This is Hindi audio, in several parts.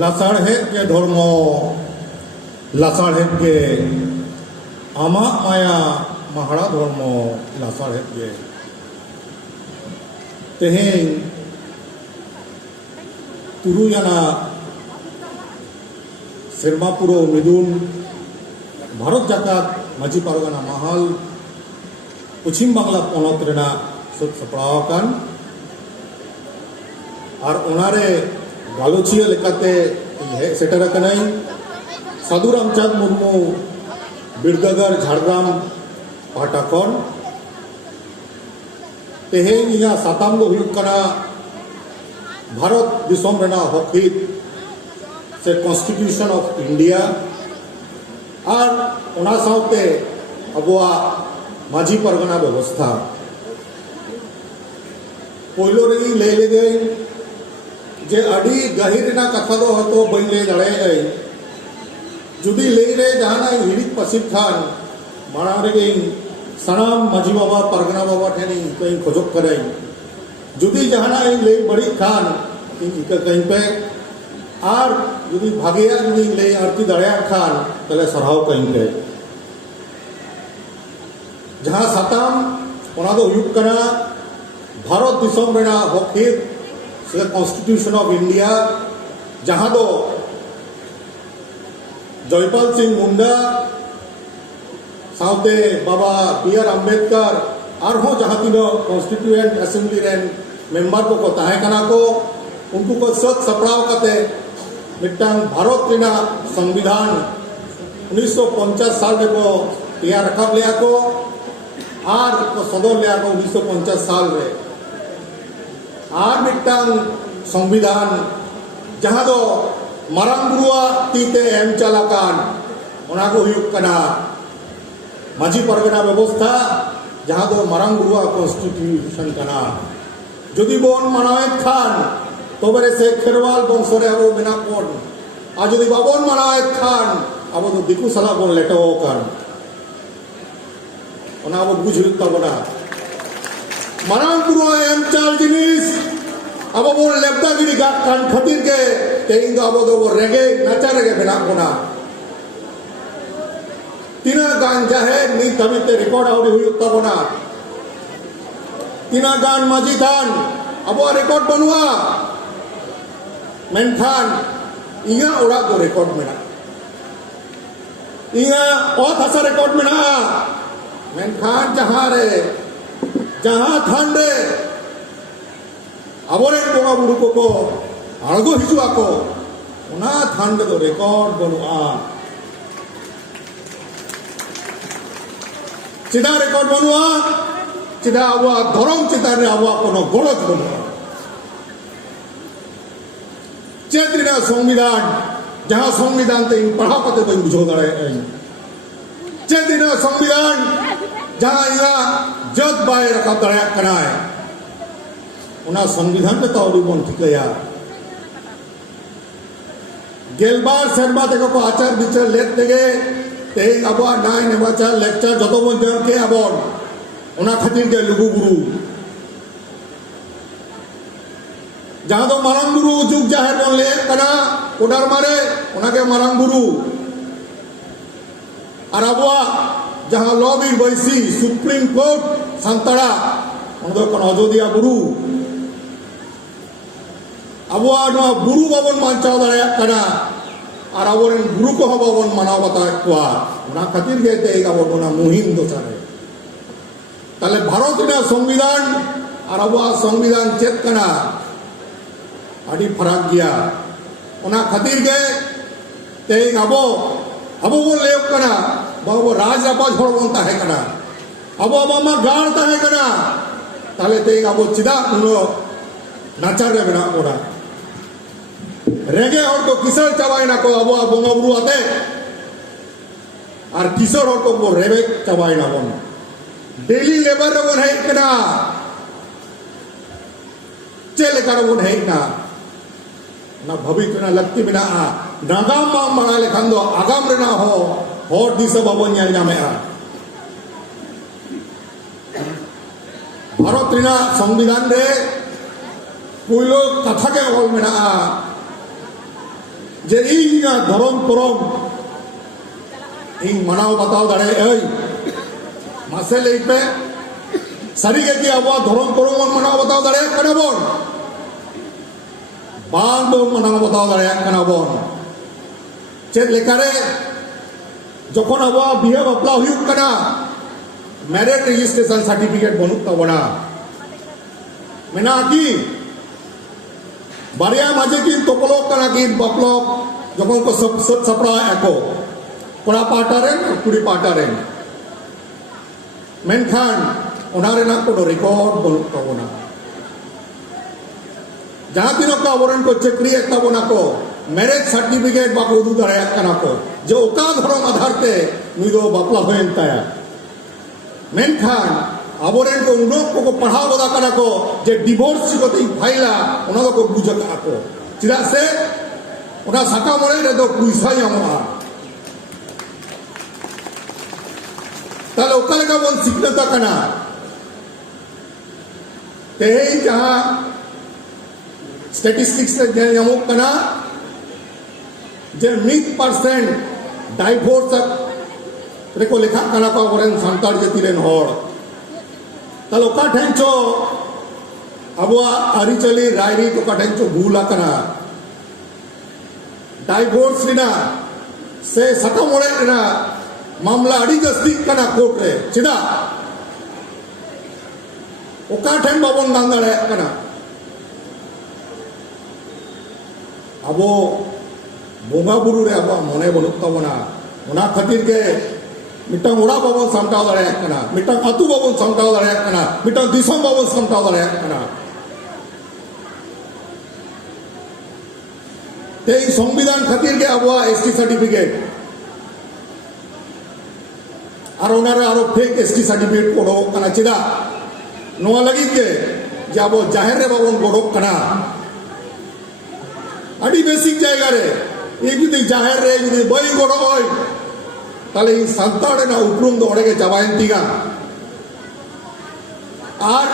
लासाड़हेद के धर्म लासाड़हेद के आमा माया महाड़ा धर्म लासाड़हेद के तेहें तुरुयाना सेरमापुरो मिदुन भारत जाकात माजी पारगाना महल पश्चिम बांगला पनत रेना सद सपड़ावाकान और उनारे गालोचिया लेकाते हेज सेटर आकनाई साधु रामचांद मुर्मू बिरदागर झाड़ग्राम पाहटा खन तेहें इया साताम दो हुयुग कना भारत दिसोम रेना हक हित से कॉन्स्टिट्यूशन ऑफ इंडिया और उना साउते अबुआ माजी परगना व्यवस्था पोलो रे ले ले गई जे अड़ी गहिर ना कथा दो हतो बई ले दड़े गई जुदी ले रे जहाना हिड़ित पसिब खान माना रे गई सनाम माजी बाबा परगना बाबा ठेनी कहीं खोजक करे जुदी जहाना ले बड़ी खान इनका कहीं पे और जुदी भागिया जुदी ले आरती दड़िया खान तले सरहाव कहीं पे जहां साताम उना दो हुयुग कना भारत दिसोम रेना हक हित से कॉन्स्टिट्यूशन ऑफ इंडिया जहां दो जयपाल सिंह मुंडा साउते बाबा बी आर अम्बेडकर और हो जहां तीनों कॉन्स्टिट्यूएंट असेंबली रेन मेंबर को ताहे कना को उनको को सत सपड़ाव कते मिट्टांग भारत रेना संविधान 1950 साल रे को तैयार रखब लिया को और को सदर लिया को 1950 साल रे और मिट्टांग संविधान जहां दो मारांग गुरुआ तीते एम चालाकान उना को हुयुग कना माजी परगना व्यवस्था जहां दो मारांग गुरुआ कॉन्स्टिट्यूशन कना जुदी बोन मानावेत खान तो बरे से खेरवाल बंश रे अब मेना कोन आ जुदी बाबोन मानावेत खान अब तो दिकु सला बोन लेटो कान उना अब बुझित तबना मारांग गुरुआ एम चाल जिनिस अब बोन लेब्दागिरी गा कान खातिर के तेइंग अब दो रेगे नाचा रेगे मेना कोना तीना गान जाहे नी तबिते रिकॉर्ड आउडी हुयुग तबना तीना गान माजी थान अब रिकॉर्ड बनुआ मेनखान इया ओरा दो रिकॉर्ड मेना इया और हसा रिकॉर्ड मेना मेनखान जहां रे जहां थान रे अब रे बोंगा बुरु को आगो हिजुआ को उना थान रे दो रिकॉर्ड बनुआ चिदा रिकॉर्ड बनुआ चिदा आवा धरम चिता रे आवा कोनो गलत बनुआ चेत्रिना संविधान जहां संविधान ते पढ़ा पते तो बुझो दड़े चेत्रिना संविधान जहां इला जज बाय रखा दड़े कना है उना संविधान पे तो बन ठिकया गेलबार सेरबा ते को आचार विचार लेत तेगे ते अबा नाय नेबाचार लेक्चर जतो बन जम के अबन उना खातिर के लुगु गुरु जहां दो मारांग गुरु जुग जाहिर बन ले कना उडार मारे उना के मारांग गुरु और अबवा जहां लॉबी बैसी सुप्रीम कोर्ट संतड़ा उन दो कन अयोध्या गुरु अबवा नो गुरु बाबन मानचाव दड़े कना और अबोरेन गुरु को बाबन मानाव बता कोआ उना खातिर के ते अबो दोना मुहिम दो चारे ताले भारत रे संविधान और अबवा संविधान चेक कना अड़ी फराक गया उना खातिर के ते अबो अबो वो लेव कना बाबो राज रापाज होड़ बोलता है कना अबो अबमा गाड़ ता है कना ताले ते अबो चिदा उनो नाचार रे बना कोड़ा रेगे और को किसर चबाई ना को अबो बोंगा बुरु आते और किशोर और को वो रेबे चबाई ना बोन डेली लेबर रे बोन है कना चेले कर बोन है ना ना भविष्य ना लगती बिना नागाम माम बना लेखान दो आगाम रे ना हो और दिस बाबन याल जामे भारत रे संविधान रे पुलो कथा के ऑल मेना जे ᱤᱧ धोरोम परम ᱤᱧ ᱢᱟᱱᱟᱣ ᱵᱟᱛᱟᱣ ᱫᱟᱲᱮᱭᱟᱜᱼᱟᱹᱧ ᱢᱟᱥᱮ ᱞᱟᱹᱭ ᱯᱮ ᱥᱟᱹᱨᱤᱜᱮ ᱠᱤ ᱟᱵᱚᱣᱟᱜ ᱫᱷᱚᱨᱚᱢ ᱠᱚᱨᱚᱢ ᱵᱚᱱ ᱢᱟᱱᱟᱣ ᱵᱟᱛᱟᱣ ᱫᱟᱲᱮᱭᱟᱜ ᱠᱟᱱᱟ ᱵᱚᱱ ᱵᱟᱝ ᱵᱚᱱ ᱢᱟᱱᱟᱣ ᱵᱟᱛᱟᱣ ᱫᱟᱲᱮᱭᱟᱜ ᱠᱟᱱᱟ ᱵᱚᱱ ᱪᱮᱫ ᱞᱮᱠᱟᱨᱮ যখন আবহাওয়া বিয়ে বাপলা হুᱭᱩᱜ ᱠᱟᱱᱟ ম্যারেজ রেজিস্ট্রেশন সার্টিফিকেট বানুᱜ ᱛᱟᱵᱚᱱᱟ ᱢᱮᱱᱟᱜᱼᱟ ᱠᱤ ᱵᱟᱨᱭᱟ ᱢᱟঝে ᱠᱤᱱ ᱛᱚᱯᱚᱞᱚᱜ ᱠᱟᱱᱟ ᱠᱤᱱ ᱵᱟᱯᱞᱟ যখন ᱠᱚ ᱥᱟᱹᱛ ᱥᱟᱯᱲᱟᱣᱮᱫᱼᱟ ᱠᱚ ᱠᱚᱲᱟ ᱯᱟᱦᱴᱟ ᱨᱮᱱ ᱠᱩᱲᱤ ᱯᱟᱦᱴᱟ ᱨᱮᱱ ᱢᱮᱱᱠᱷᱟᱱ ᱚᱱᱟ ᱨᱮᱱᱟᱜ কোনো রেকর্ড বানুᱜ ᱛᱟᱵᱚᱱᱟ ᱡᱟᱦᱟᱸ ᱛᱤᱱᱟᱹᱜ ᱠᱚ ᱟᱵᱚᱨᱮᱱ ᱠᱚ ᱪᱟᱹᱠᱨᱤᱭᱮᱫ ᱛᱟᱵᱚᱱᱟ ᱠᱚ मैरिज सर्टिफिकेट बाको उदू दाड़ा को जो ओका धर्म आधार ते नुई दो बापला होयन ताया मेनखान आबोरेन को उनोक को पढ़ाव बदा करा को जे डिवोर्स चिकोते फाइला ओना दो को बुझा को चिदा से ओना साका मरे रे दो पैसा यामोआ ताले ओका लेका बोन सिकनता कना तेहेन जहां स्टैटिस्टिक्स ते यामोक कना जे 1% डाइवोर्स रेको लेखा कना को आबोरेन सान्ताड़ जाति रेन हर ताले ओका ठेंचो आबोआ आरिचली रायरी तो का ठेंचो भूला कना डाइवोर्स रिना से सका मोड़े रिना मामला अड़ी जस्ती कना कोर्ट रे चिदा ओका ठें बाबोन गांदाड़े कना आबो बोंगा बुरु रे अब मने बनुक तबना ओना खातिर के मिटन ओड़ा बाबन सामटाव दाड़े कना मिटन अतु बाबन सामटाव दाड़े कना मिटन दिसम बाबन सामटाव दाड़े कना ते संविधान खातिर के अब एसटी सर्टिफिकेट और ओनारे आरो फेक एसटी सर्टिफिकेट कोडो कना चिदा नोआ लगी के जे अब जाहिर रे बाबन कोडो कना अड़ी बेसिक जायगा रे ये जुदी जाहिर रे जुदी बई गोड़ो होय ताले इन संताड़े ना उपरुम दो ओड़े के चाबायन तीगा और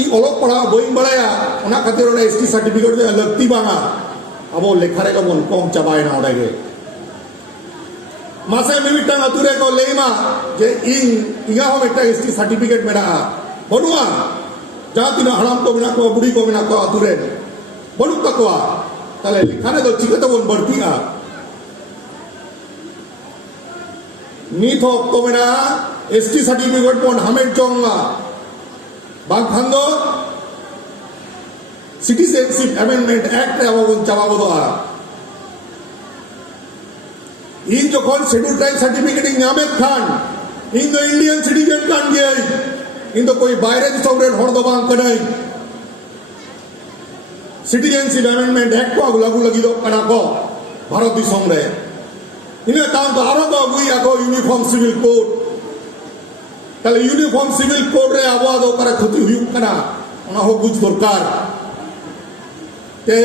इन ओलोक पढ़ा बई बड़ाया ओना खातिर ओना एसटी सर्टिफिकेट दे लगती बांगा अब वो लेखा रे का बोन कम चाबाय ना ओड़े के मासे मिमिटन अतुरे को लेमा जे इन इगा हो मिटा एसटी सर्टिफिकेट मेरा बनुआ जहां तीना हराम को बिना को बुढ़ी को बिना को अतुरे बनु तकवा ताले लिखाने दो चिकते बोन बढ़तीगा नीथ तो मेरा एसटी सर्टिफिकेट बोन हमें चोंगा बांखान दो सिटीजनशिप अमेंडमेंट एक्ट रे अब बोन चावा बोदो आ इन जो कौन शेड्यूल ट्राइब सर्टिफिकेट नामेद खान इन दो इंडियन सिटीजन कान गया इन तो कोई बायरेज सॉवरेन हॉर दो बांग कनाई सिटीजनशिप अमेंडमेंट एक्ट को लागू लगी दो कना को भारत दिसम रे इने ताम तो आरो को अगुई आको यूनिफॉर्म सिविल कोड ताले यूनिफॉर्म सिविल कोड रे आबो दो करे खति हुई कना ओना हो बुझ दरकार ते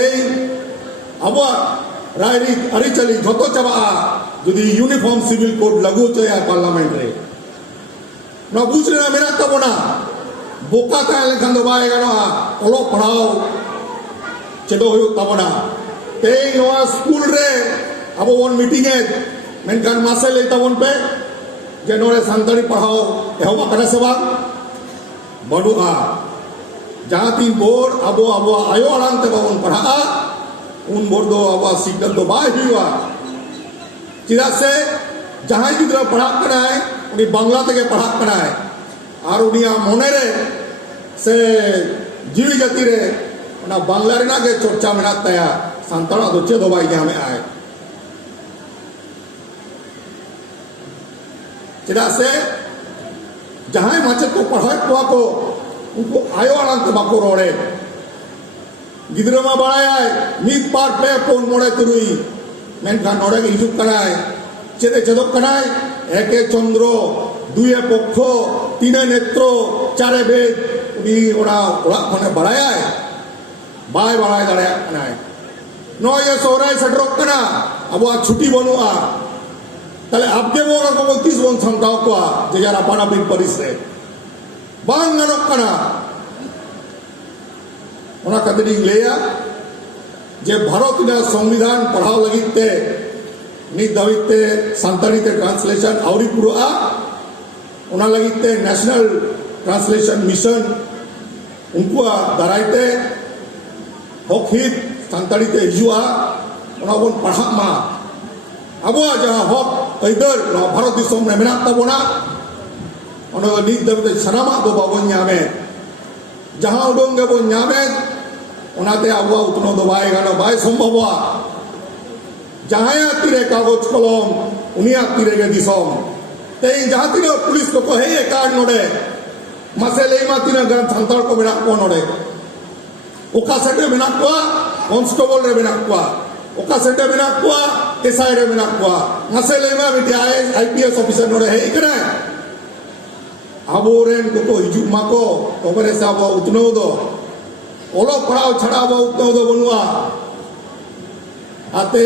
आबो रायरी अरिचली जतो चाबा जदि यूनिफॉर्म सिविल कोड लागू चया पार्लियामेंट रे ना बुझ रे मेरा तबोना बोका का लेखन दो बाय गनो ओलो पढ़ाओ चेदो हुई तबना ते नोआ स्कूल रे अब वन मीटिंग है मेनखान मासे ले तबन पे जे नोरे संताली पढ़ाओ एहबा कना से बांग बनुआ जहां तीन बोर्ड अब आयो आराम ते बाबन पढ़ा उन बोर्ड दो अब सिग्नल दो बाय हुआ चिदा से जहां गिद्रा पढ़ा कना है उनी बांग्ला तक पढ़ा कना है और उनिया मोने रे से जीवी जाति रे ना बांग्ला रे ना के चर्चा में ताया संताड़ा दो चे दो बाई जहां में आए चिदा से जहां माचे को पढ़ाई को उनको आयो आराम ते बाको रोड़े गिद्रा मा बाड़ाया मीत पार पे पोन मोड़े तुरुई मेनखान नोड़े के हिजुक कनाय चेदे चेदो कनाय एके चंद्र दुए पक्ष तीने नेत्र चारे भेद उनी ओड़ा ओड़ा खने बाड़ाया बाय बाड़ाय दाड़े कनाय नोये सोराय सडरोक कना अब छुट्टी बनुआ ताले आपके बोगा को 30 बन समटाव को जे यार अपना बिन परिस रे बांग गनक कना ओना कदरी लेया जे भारत संविधान पढ़ाव लगिते नित दबिते सानताड़ी ते ट्रांसलेशन आवरी पुरा उना लगिते नेशनल ट्रांसलेशन मिशन उनकुआ दारायते हक हित सानताड़ी ते हिजुआ उना बन पढ़ा मा अबुआ जहां हक अइदर भारत दिसम रे मेना तबोना उना नित दबिते सनामा दो बाबन ᱧᱟᱢᱮ जहां उडोंग गे बन ᱧᱟᱢᱮ उनाते अबुआ उतनो दो बाय गानो बाय संभववा जहां तीरे कागज कलम उनिया तीरे गे दिसम तेई जहां तीरे पुलिस को हे कार्ड नोडे मासे लेमा तीना गान संताल को मेना को नोडे ओका सेटे मेना को कांस्टेबल रे मेना को ओका सेटे मेना को एसआई रे मेना को मासे लेमा बिटी आईपीएस ऑफिसर नोडे हे इकरे आबोरेन को हिजु माको तोबरे से अब उतनो दो ओलो पढ़ाओ छड़ा अब उतनो दो बनुआ आते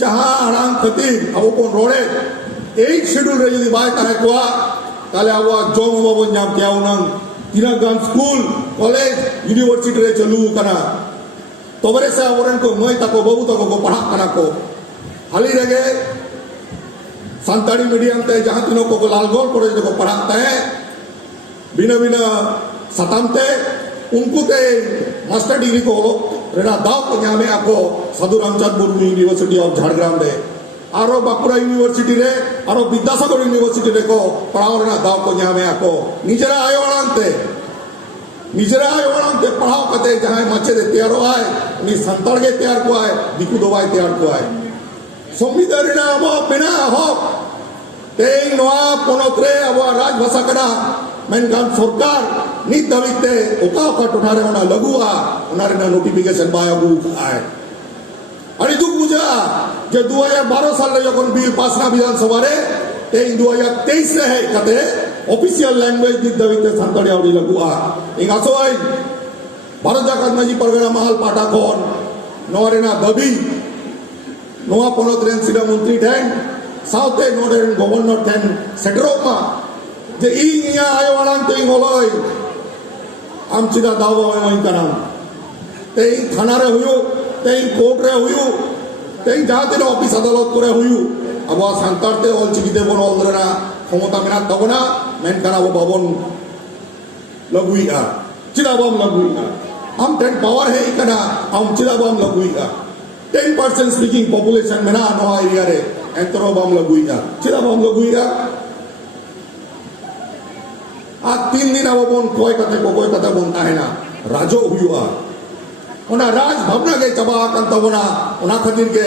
जहां आराम खतीर अब को रोड़े एक शेड्यूल रे यदि बाय ताहे कोआ ताले अब जोम बाबन नाम क्या उनंग तीना गान स्कूल कॉलेज यूनिवर्सिटी रे चलू कना तोबरे से आबोरेन को मई तको बाबू तको को पढ़ा कना को हाली रेगे सानताड़ी मीडियम ते जहां तीनों को लालगोल कॉलेज को पढ़ाते हैं बिना बिना सतामते उनको ते मास्टर डिग्री को रेडा दाव को ᱧᱟᱢᱮ ako Sadhu Ramchandra Murmu university of Jhargram रे आरो बांकुड़ा यूनिवर्सिटी रे आरो विद्यासागर यूनिवर्सिटी रे को पढ़ाओ रेना दाव को ᱧामे ako निजरा आयो आड़ांते पढ़ाओ कते जहां माचे दे तैयार आए उनी संताड़ के तैयार को आए दिकु दोबाई तैयार को आए संविधान रे अब बिना हो तेई नोआ पोनत रे अब राज भाषा कना मेनखान सरकार नित दबिते ओका ओका टोठा रे ओना लगुआ ओना रे नोटिफिकेशन बाय अगु आए अड़ी दुख बुझा जे 2012 साल रे जखन बिल पास ना विधानसभा रे तेई 2023 रे है कते ऑफिशियल लैंग्वेज नित दबिते सानताड़ी आवड़ी लगुआ इंग आसोय भारत जाकात माजी परगना महल पाटा कोन नोआ रे ना दबी नोआ पोनत रेन सिडा मंत्री ठेन साउथे नोडे गवर्नर ठेन सेटरोमा जे इया आयो वालान ते गोलोय आम चिदा दावा वई कना ते थाना रे हुयो ते कोर्ट रे हुयो ते जाते ऑफिस अदालत करे हुयो अब सानताड़ते ऑल चिकिते बन ऑल रेना क्षमता मेना तबना मेन कना वो भवन लगुइआ चिदा बम लगुइआ हम टेन पावर है इकना हम चिदा बम लगुइआ 10% स्पीकिंग पॉपुलेशन मेना नो एरिया रे एंतरो बम लगुइआ चिदा बम लगुइआ आ 3 दिन अब बन कोई कते बन ताहेना राजो हुआ ओना राज भावना के चबा कान तबना ओना खातिर के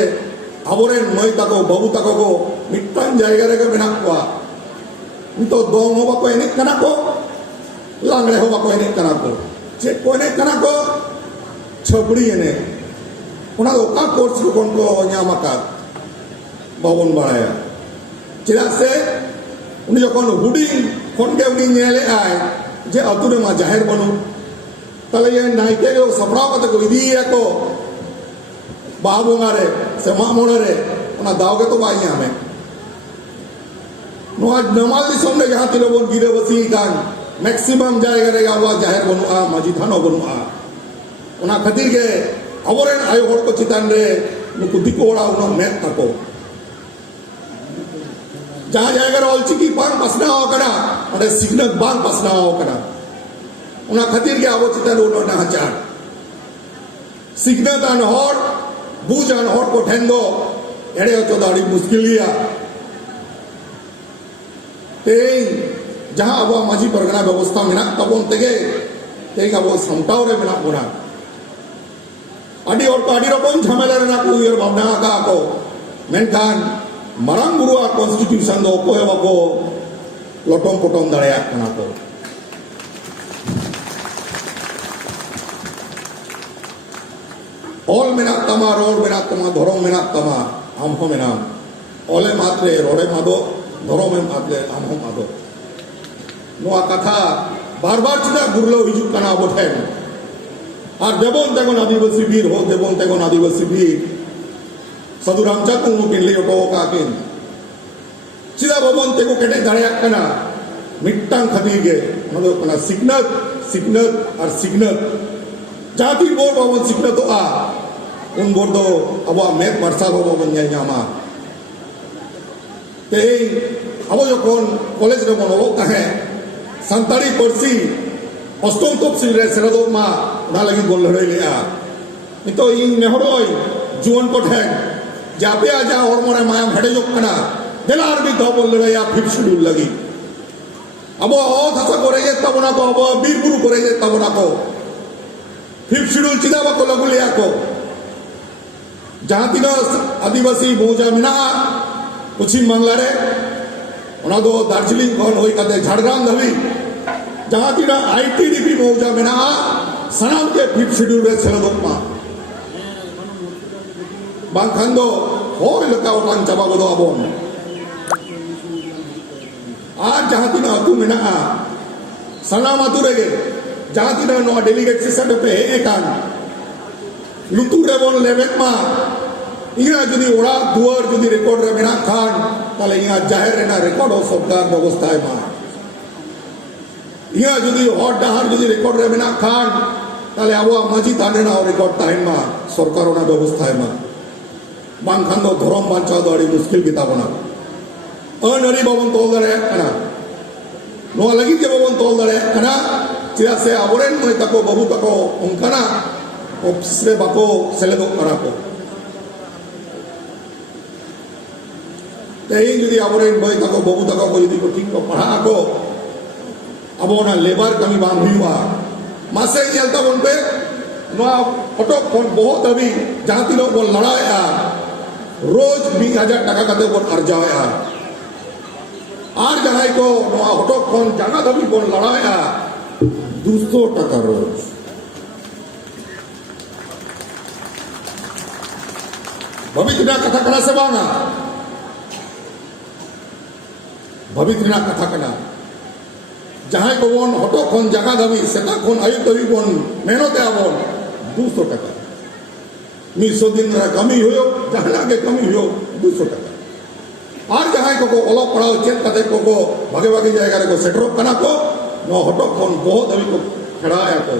आबोरेन मई तको बाबू तको को मिटन जायगा रे के मेना को तो दोंग हो बाको एने कना को लांगड़े हो बाको एने कना को जे कोने कना को छबड़ी एने ओना ओका कोर्स को कोन को ᱧᱟᱢᱟᱠᱟ बाबन बाड़ाया चेदा से उनी जखन हुडिंग खन के उनी नेले आय जे अतु रे मा जाहिर बनु तले ये नाइके के सपड़ाव कते को इदिया को बाबुंगा रे से मामोड़े रे ओना दाव के तो बाई हमें नोआ नमाज दिसम रे जहां तिलो बन गिरे बसी कान मैक्सिमम जायगा रे आवा जाहिर बनु आ माजी थानो बनु आ ओना खातिर के अबोरेन आयो होड़ को चितान रे नुकु दिको ओड़ा उनो मेत तको जहां जायगा रे ऑलचिकी बांग पसना हो कना ओडे सिग्नल बांग पसना हो कना ओना खातिर के आबो चितान उनो ना चार सिग्नल दान होड़ बुजान होड़ को ठेंदो एड़े हो दाड़ी मुश्किलिया ते जहां अब माजी परगना व्यवस्था मेना तबोन तेगे तेगा वो समटाव रे मेना बोना अडी और अडी रकम झमेला रे ना को उयर भावना का को मेनखान मरांग बुरु आ कॉन्स्टिट्यूशन दो को हेवा को लोटम पोटम दाड़या कना को ऑल मेना तमा रोड मेना तमा धरम मेना तमा हम हो मेना ओले मात्रे रोडे मादो धरम मात्रे हम हो मादो नोआ कथा बार-बार चिदा गुरलो हिजु कना बोठे और देबोन तेगोन आदिवासी वीर हो देबोन तेगोन आदिवासी वीर साधु रामचंद्र मुर्मू किन ले ओटो का किन चिदा बबन तेगो केटे दाड़या कना मिट्टांग खातिर के ओना कना सिग्नल और सिग्नल जाति बोल बबन सिग्नल तो आ उन भोर दो अब मेद मार्शल बन नामा तेई अब जो कॉलेज रे बन तहे सानताड़ी पार्सी अष्टम तफसिल रे सेलेदोग मा ना लगी बन लड़ाई लेआ नितो इन नेहरोय जुवन को ठेन जापे आजा और मोरे मायाम हेडेजोग कना देला आर भी दो बन लड़ाई फिफ्थ शेड्यूल लगी अब हासा करे तबना को अब बीरबुरु करे तबना को फिफ्थ शेड्यूल चिदा बाको लगू लिया को जहां तीन आदिवासी मौजा मेना पश्चिम बांगला रे ओना दो दार्जिलिंग खन होई कते झाड़ग्राम धाबी जहां तीन आईटीडीपी मौजा मेना सनाम के फिफ्थ शेड्यूल रे सेलेदोग मा बांखान दो होर लका ओटान चाबा गोदो आबोन आज जहां तीन अतु मेना सनाम अतु रेगे जहां तीन नो डेलीगेट सिस्टम पे एकान लुतुर रे बोन लेबेक मा इया जुदी ओड़ा दुआर जुदी रिकॉर्ड रे मेना खान ताले इया जाहिर रेना रिकॉर्ड हो सरकार व्यवस्था है मा इया जुदी हॉट डहार जुदी रिकॉर्ड रे मेना खान ताले आबो माजी तानेना रिकॉर्ड ताहेन मा सरकार ओना व्यवस्था है मा बांग खान दो धरम बांचा दो अड़ी मुश्किल गिता बना अनरी बाबन तोल दरे कना नो लगी के बाबन तोल दरे कना चिरा से आबोरेन मय तको बाबू तको उनकना ऑफिस रे बाको सेलेदोग कना को तेई जुदी आबोरेन मय तको बाबू तको को जुदी को ठीक को पढ़ा को अब ओना लेबर कमी बांग हुआ मासे चलता बन पे नो ऑटो फोन बहुत अभी जहां ती लोग बोल लड़ाया रोज 20,000 टाका कते बोल अर्जाया आर जहां को नो ऑटो फोन जगह दबी बोल लड़ाया 200 टाका रोज भविष्य कथा कना से बाना भविष्य कथा कना जहां को बोन ऑटो फोन जगह दबी सेता फोन आयु दबी बोन मेहनत आबोन 200 टाका 100 दिन कमी हो जहां के कमी हो 200 टाका और जहां को ओलो पढ़ाओ चेक कते को भागे भागे जायगा रे को सेटरो कना को नो हटो फोन बहुत अभी को खड़ाया को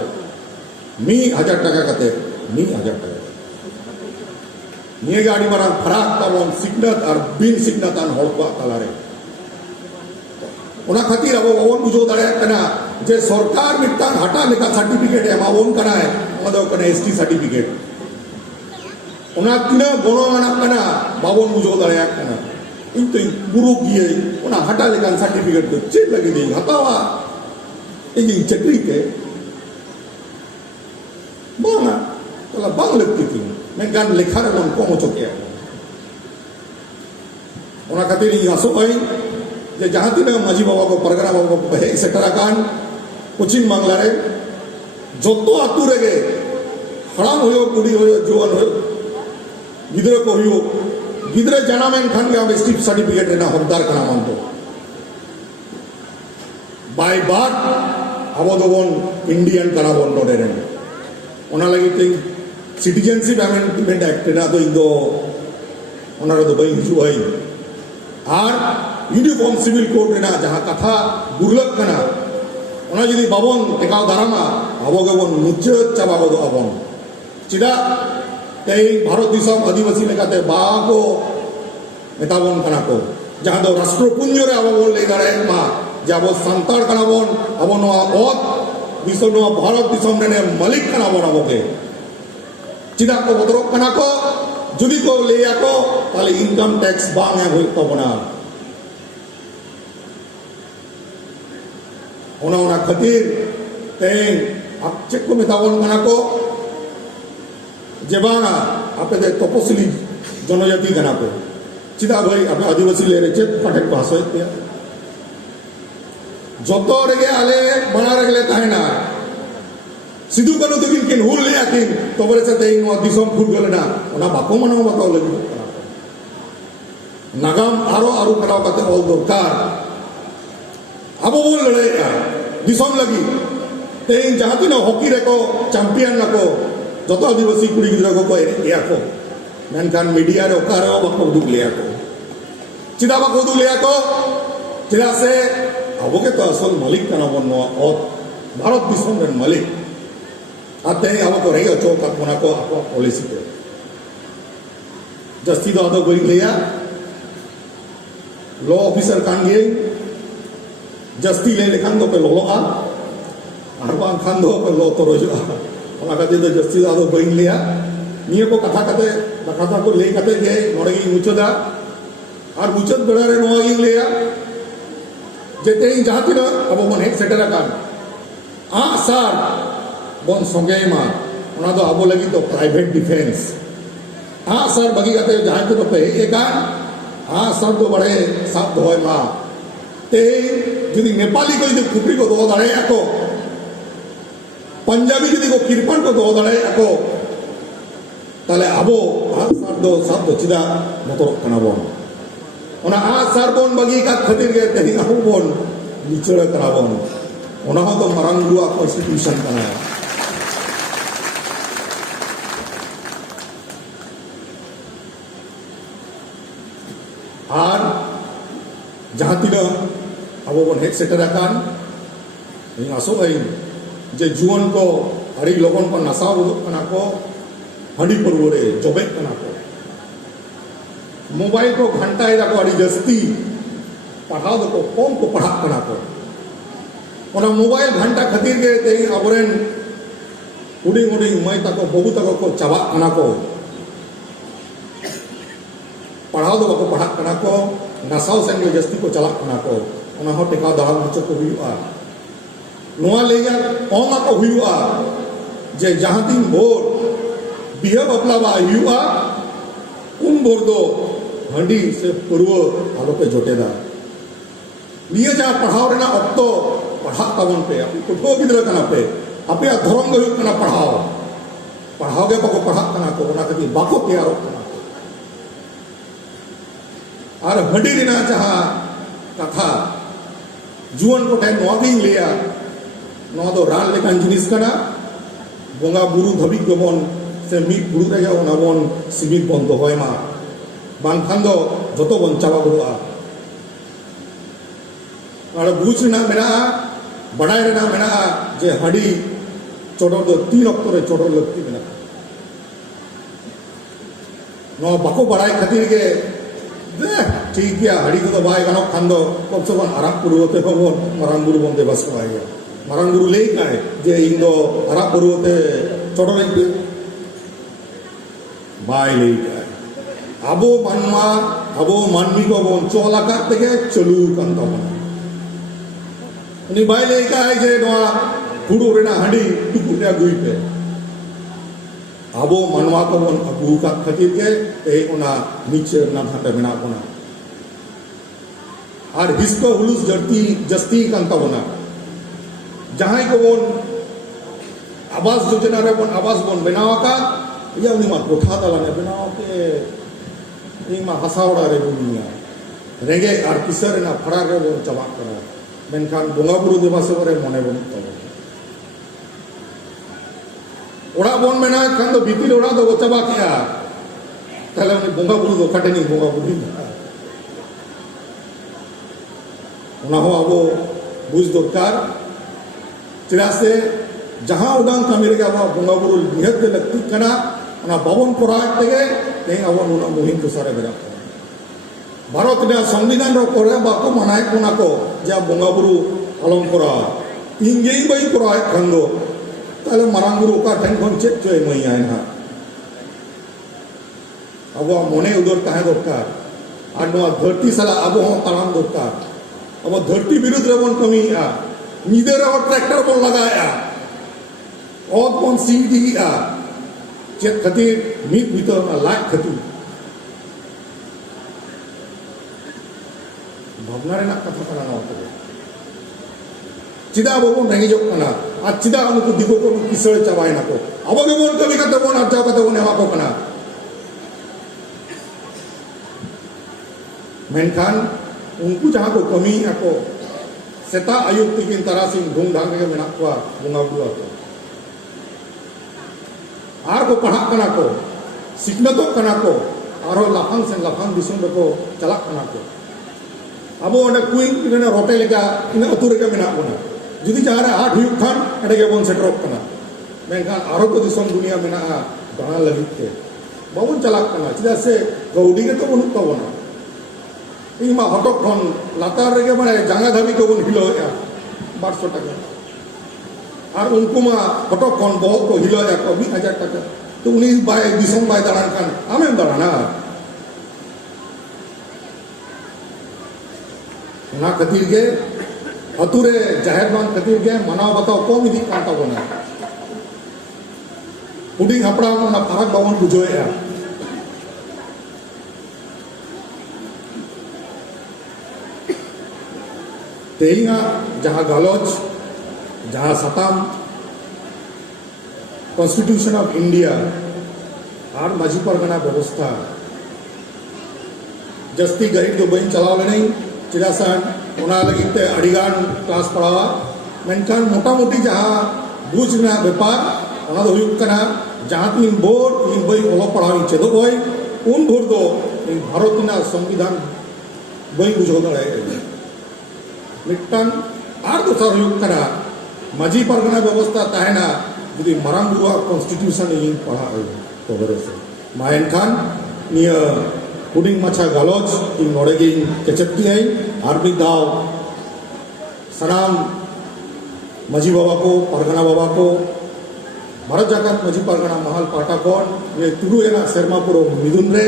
1000 टाका कते 1000 टाका निये गाड़ी मारा फराक ताबोन सिग्नत और बिन सिग्नत आन हड़ को तालारे ओना खातिर अब ओन बुझो दाड़े कना जे सरकार मिटान हटा लेका सर्टिफिकेट एमा ओन कना है ओदो कना एसटी सर्टिफिकेट ओना तिना गोनो माना कना बाबोन बुझो दाड़े कना इन तो गुरु किए ओना हटा लेका सर्टिफिकेट तो चेक लगी दे हटावा इन चक्री के बांगा तला बांग लगती थी मैं गान लेखा रे मन को चोके ओना खातिर यासो भाई जे जहां तीन माजी बाबा को परगना बाबा को हे सेटरा कान पश्चिम बांगला रे जतो आतु रेगे हड़ाम होयो बुढ़ी होयो जवान होयो गिदरे को होयो गिदरे जनामेन खान के अब स्टिप सर्टिफिकेट रेना हकदार कना मान तो बाय बात अब दोबन इंडियन कना बन नोडे रे ओना लगी थिंग सिटीजनशिप अमेंडमेंट एक्ट ना तो इंदो ओना रे तो बई हिजु आई आर यूनिफॉर्म सिविल कोड रेना जहां कथा गुरलक कना ओना जदी बाबन टेकाव दारामा आबो गेबन मुच्चत चाबा गदो आबन चिदा तेई भारत दिसम आदिवासी लेकाते बाको मेताबन कना को जहां दो राष्ट्रपुंज रे आबो बोल ले दारे मा जाबो संतार कना बन आबो नो ओत दिसम नो भारत दिसम रे मालिक कना बन आबो के चिदा को बदरो कना को जुदी को लेया को ताले इनकम टैक्स बांग है होई तो बना ओना ओना खातिर तेन आप चेक को मेताबन कना को जेबाना आपे दे तपसिली जनजाति कना को चिदा भाई आपे आदिवासी ले रे चेक पटेक भाषा है जतो रेगे आले बना रेगले ताहेना सिधु कनु तो किन हुल ले आकिन तो बरे से तेन नो दिसम फुल गलेना ओना बाको मनो बताओ लगी नागाम आरो आरो कराव काते ऑल दरकार अब बोल लड़े दिसम लगी तेन जहां तीन हॉकी रे को चैंपियन ना को जतो आदिवासी कुड़ी गिदरा को या को मेनखान मीडिया रे ओकारे बाको दुख लिया को चिदा बाको दुख लिया को चिदा से अब के तो असल मालिक कना बनो और भारत दिसम रे मालिक आते अब को रही चौक कोना को आपको पॉलिसी पे जस्ती दो आदो बड़ी लिया लॉ ऑफिसर कान गे जस्ती ले लेखान दो पे लोआ और बांग खान दो पे लो तो रोजुआ ओना खातिर दो जस्ती दो आदो बड़ी लिया निये को कथा को ले कते गे नोड़े गी मुचदा और मुचद बेड़ा रे नोआ गी लिया जेते इन जहां तिना अब बन हेड सेटर कान आ सर बन संगे मा ओना दो अब लगी तो प्राइवेट डिफेंस आ सर बगी कते जहां तो पे एका आ सर तो बड़े साफ धोय मा ते जदि नेपाली को जदि खुपरी को दो दाड़े को पंजाबी जदि को किरपन को दो दाड़े को ताले अबो आ सर दो सब दो चिदा मोटर कना बोन ओना आ सर बोन बगी का खातिर गे तेही अबो बोन निचड़ करा बोन ओना हो तो मरंगुआ कॉन्स्टिट्यूशन कना और जहां तीन अब बन हेड सेटर आसो जे जुआन को अड़ी लगन को नशा उदोगना को हंडी परवरे जबे को मोबाइल को घंटा को अड़ी जस्ती पढ़ाओ को कम को पढ़ा को ओना मोबाइल घंटा खातिर के ते अबरेन हुडिंग हुडिंग माई तक बबू तक को चाबा को पढ़ाओ दो को पढ़ा को नसाव सेन जस्ती को चला को ओना हो टेका दाल मुच को हुआ नोआ लेगा ओमा को हुआ जे जहां दिन भोर बिहे बपला बा हुआ उन भोर दो हंडी से पूर्व आलो पे जोटेदा निये जा पढ़ाओ रेना अक्तो पढ़ा तबन पे अपनी कुठो गिदरा कना पे अपे धर्म गयो कना पढ़ाओ गे बाको पढ़ा कना को ओना कदी बाको तैयार कना और हंडी रेना जहां कथा जुआन को टाइम नोगिंग लिया नो दो रान लेकान जिनिस कना बोंगा बुरु धबी गबन से मी बुरु रे ओना बन सिमित बन दोहय मा बांखान दो जतो बन चाबा गुआ और बुझ ना मेरा बड़ाई रेना मेना जे हंडी चोडर दो 3 अक्टो रे चोडर लगती मेना नो बाको बड़ाई खातिर के दे ठीक गया हड़ी को तो बाय गानो खान दो कम से कम आराम पुरुते हो मरंगुरु बन देवस को आएगा मरंगुरु ले का है जे इन दो आराम पुरुते चोडर रे बाय ले का अबो मनवा अबो मानवी को बोन चोला काटे के चलू कंता बन उनी बाय ले का है जे नोआ पुरु रेना हंडी टुकुरिया गुई पे अबो मनवा को बन अबू का खातिर के ए ओना नीचे ना भाटे बिना बना और हिस्को हुलुस जस्ती कंता बना जहां को बन आवास योजना रे बन आवास बन बनावा का या उनी मा कोठा तला ने बनावा के ᱤᱧ ᱦᱟᱥᱟᱣᱲᱟ ᱨᱮ ᱵᱩᱱᱤᱭᱟ ᱨᱮᱸᱜᱮᱡ ᱟᱨ ᱠᱤᱥᱟᱹᱬ ᱨᱮᱱᱟᱜ ᱯᱷᱟᱲᱟᱠ ᱨᱮᱵᱚᱱ ᱪᱟᱵᱟᱜ ᱠᱟᱱᱟ ᱢᱮᱱᱠᱷᱟᱱ ᱵᱚᱸᱜᱟ ᱵᱩᱨᱩ ᱫᱮᱵᱟ ᱥᱮᱵᱟ ᱨᱮ ᱢᱚᱱᱮ ᱵᱟᱹᱱᱩᱜ ᱛᱟᱵᱚᱱᱟ ᱚᱲᱟᱜ ᱵᱚᱱ ᱢᱮᱱᱟ ᱠᱷᱟᱱ ᱫᱚ ᱵᱷᱤᱛᱤᱨ ᱚᱲᱟᱜ ᱫᱚ ᱪᱟᱵᱟ ᱠᱮᱜᱼᱟ ᱛᱟᱦᱞᱮ ᱩᱱᱤ ᱵᱚᱸᱜᱟ ᱵᱩᱨᱩ ᱫᱚ ᱚᱠᱟᱴᱷᱮᱱ ᱵᱚᱸᱜᱟ ᱵᱩᱨᱩᱭᱟ ᱚᱱᱟ ᱦᱚᱸ ᱟᱵᱚ ᱵᱩᱡᱽ ᱫᱚᱨᱠᱟর ᱪᱮᱫᱟᱜ ᱥᱮ ᱡᱟᱦᱟᱸ ᱩᱰᱟᱝ ᱠᱟᱹᱢᱤ ᱨᱮᱜᱮ ᱟᱵᱚ ᱵᱚᱸᱜᱟ ᱵᱩᱨᱩ ᱱᱤᱦᱟᱹᱛ ᱜᱮ ᱞᱟᱹᱠᱛᱤᱜ ᱠᱟᱱᱟ ᱚᱱᱟ ᱵᱟᱵᱚᱱ ᱠᱚᱨᱟᱣ ᱛᱮᱜᱮ तेज अब मुहिम प्रसारे बेरा भारत संविधान करे बाको मनाए को जा बंगा बुरु आलम करा इंगे बी करा खान दो ताले मारांग बुरु का ठेन खन चेक चो मैया ना अब मने उदर तहे दरकार और धरती साला अब ताम दरकार अब धरती विरुद्ध रे बन कमिया निदे रे ट्रैक्टर बन लगाया और बन सी दिया चेक खातिर मीत भीतर लाख खातिर भावना रे कथा करना चिदा बन रेंगेजो और चिदा उनको दिगो को किसड़ चाबायना को अब बन कमी करते बन अर्जा करते बन एमा को कना मेनखान उनको जहां को कमी को सेता आयुक्त तिकिन तरासिंग ढूंढ ढांग के मेना को बंगा बुआ को आर को पढ़ा कना को सिखनतो कना को आरो लाफांग से लाफांग दिसुम को चला कना को अब ओंडे कुइंग ने रोटे लेका इन अतु रे मेना बना जुदी जहां आठ हुई खान एडे के बन सेटरप कना मेनखान आरो को दिसुम दुनिया मेना दाना लगित के बाबन चलाक कना चेदा से कौडी के तो बनुक ताबोना ᱤᱧ ᱢᱟ ᱦᱚᱴᱚᱜ ᱠᱷᱚᱱ ᱞᱟᱛᱟᱨ ᱨᱮᱜᱮ ᱢᱟᱱᱮ ᱡᱟᱸᱜᱟ ᱫᱷᱟᱹᱵᱤᱡ ᱠᱚᱵᱚᱱ ᱦᱤᱞᱟᱹᱣᱮᱜᱼᱟ 200 টাকা আর উনকু মা হটক খন বহুত কো হিলায়া কো 1000 টাকা তো উনি বাই দিশম বাই দাঁড়ান কান আমেন দাঁড়ানা না খাতির গে আতুরে জাহের বান খাতির গে মানাও বাতাও কম ইদি কান তাবনা হুডিং হাপড়াম না ফারাক বাবন বুঝোয়া तेईना जहाँ गालोच जहाँ सताम कॉन्स्टिट्यूशन ऑफ इंडिया और माझी परगना व्यवस्था जस्ती गरीब जो बहन चलाव नहीं चिरासन उना लगी ते अड़ीगान क्लास पढ़ावा मेनखान मोटा मोटी जहाँ बूझ ना व्यापार उना दो हुयुक कना जहाँ तीन बोर्ड तीन बई ओलो पढ़ावी चेदो बई उन भोर दो भारत ना संविधान बई बुझो दड़े मिट्टन और दोसर हुयुक कना माझी परगना व्यवस्था ताहेना जुदी मरांग बुआ कॉन्स्टिट्यूशन इन पढ़ा तो बरे से मायन खान निया हुडिंग माछा गालोच इन नोड़ेगी केचती है आर्मी दाव सनाम माझी बाबा को परगना बाबा को भारत जागत माझी परगना महल पाटा कोन ये तुरु एना शर्मापुरो मिदुन रे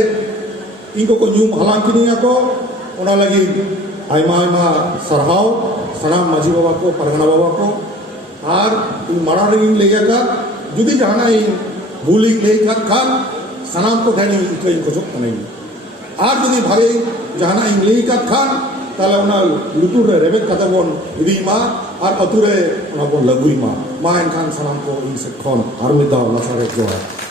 इनको को न्यूम हलांकिनिया को उना लगी आयमा आयमा सरहाव सनाम माझी बाबा को परगना बाबा को और मारा इन लेगा जुदी जहाना इन भूली लेगा खान सनाम को धनी इनको जो नहीं और जुदी भागे जहाना इन लेगा खान ताला उना लुटुर रेबेट कथा बोन इदी मा और अतुरे उना बोन लगुई मा इन खान सनाम को इन से कौन आर्मी दाव लसारे जो है